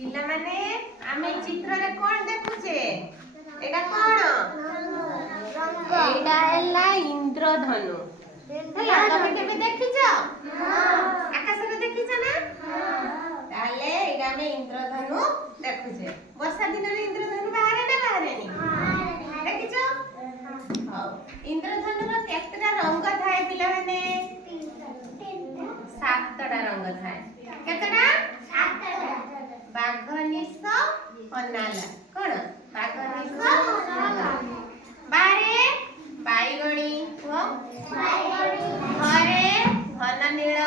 ପିଲାମାନେ ଆମେ ଚିତ୍ରରେ କ'ଣ ଦେଖୁଛେ? ଏଇଟା କ'ଣ? ଏଇଟା ହେଲା ଇନ୍ଦ୍ରଧନୁ। ହେଲା, ତମେ କେବେ ଦେଖିଛ? ଆକାଶରେ ଦେଖିଛ ନା? ତାହେଲେ ଏଇଟା ଆମେ ଇନ୍ଦ୍ରଧନୁ ଦେଖୁଛେ। ବର୍ଷା ଦିନରେ ଇନ୍ଦ୍ରଧନୁ ବାହାରେ ନା ବାହାରେନି? ଦେଖିଛ? ହଉ, ଇନ୍ଦ୍ରଧନୁର କେତେଟା ରଙ୍ଗ ଥାଏ ପିଲାମାନେ? 7ଟା ରଙ୍ଗ ଥାଏ। କେତେଟା? 7ଟା। ବାଘ ନିଶ ଅନାଲା। କ'ଣ? ବାଘ ନିଶ ଅନାଲା। ବାରେ ବାଇଗଣୀ କୁହ। ଘରେ ଘନ ନୀଳ।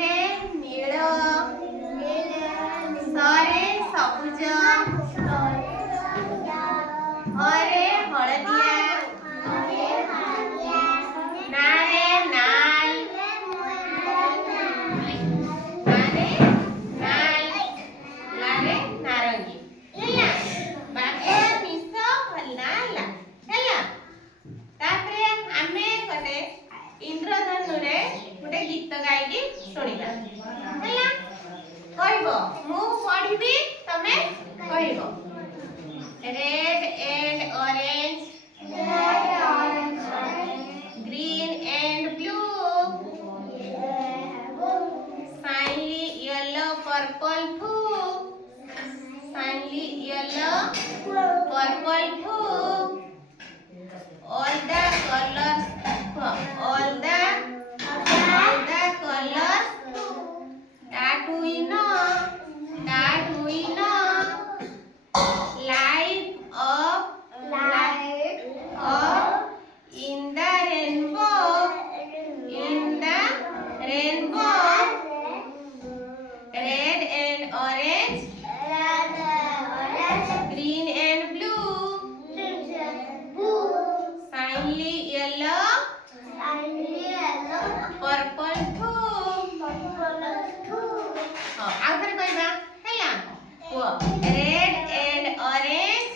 ରେ ନୀଳ। ସରେ ସବୁଜ। ହରେ ହଳଦିଆ। ନାରେ ନାଲ। ନାରେ ନାଲ। ଲାରେ ନାରଙ୍ଗୀ। ହେଲା, ବାଘ ନିଶ ଅନାଲା। ହେଲା, ତାପରେ ଆମେ ଗଲେ ଇନ୍ଦ୍ରଧନୁରେ ଗୋଟେ ଗୀତ ଗାଇକି ଶୁଣିବା। ହେଲା, କହିବ, ମୁଁ ପଢିବି, ତମେ କହିବ। Red and orange, green and blue, shiny yellow purple blue, shiny yellow purple blue, all the colors, all the colors that we know, light up in the rainbow, red and orange, green and blue, shiny yellow purple blue. ଆଉ ଥରେ କହିବା। ହେଲା, କୁହ। red and orange,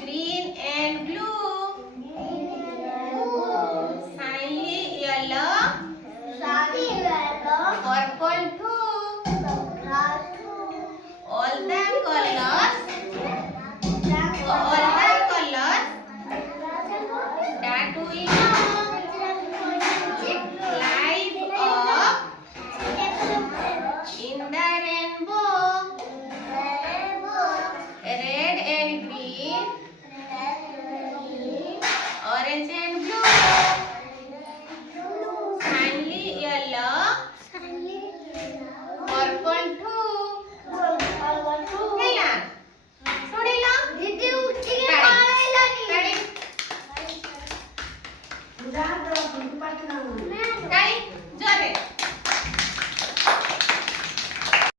green and blue, shiny yellow purple blue, all the colors that we know, light up in the rainbow, red and green, orange and blue, shiny yellow purple blue. ହେଲା, ଶୁଣିଲ? ତାଳି।